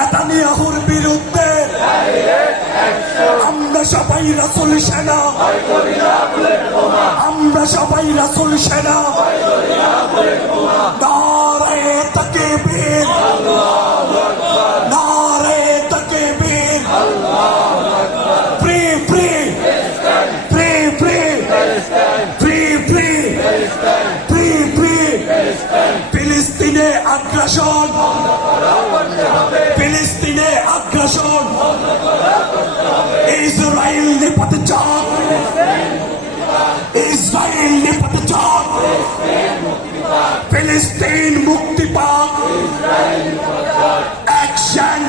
নেতানিয়াহুর বিরুদ্ধে আমরা সবাই রাসূল সেনা, আমরা সবাই রাসূল সেনা। নারায়ে তাকবীর, নারায়ে তাকবীর। Free free free free free free free free. ফিলিস্তিনে আগ্রাসন, ফিলিস্তিনে আগ্রাসন। ইসরায়েল নিপাত চাপ, ইসরায়েল নিপাত চাপ। ফিলিস্তিন মুক্তি পাক। অ্যাকশন।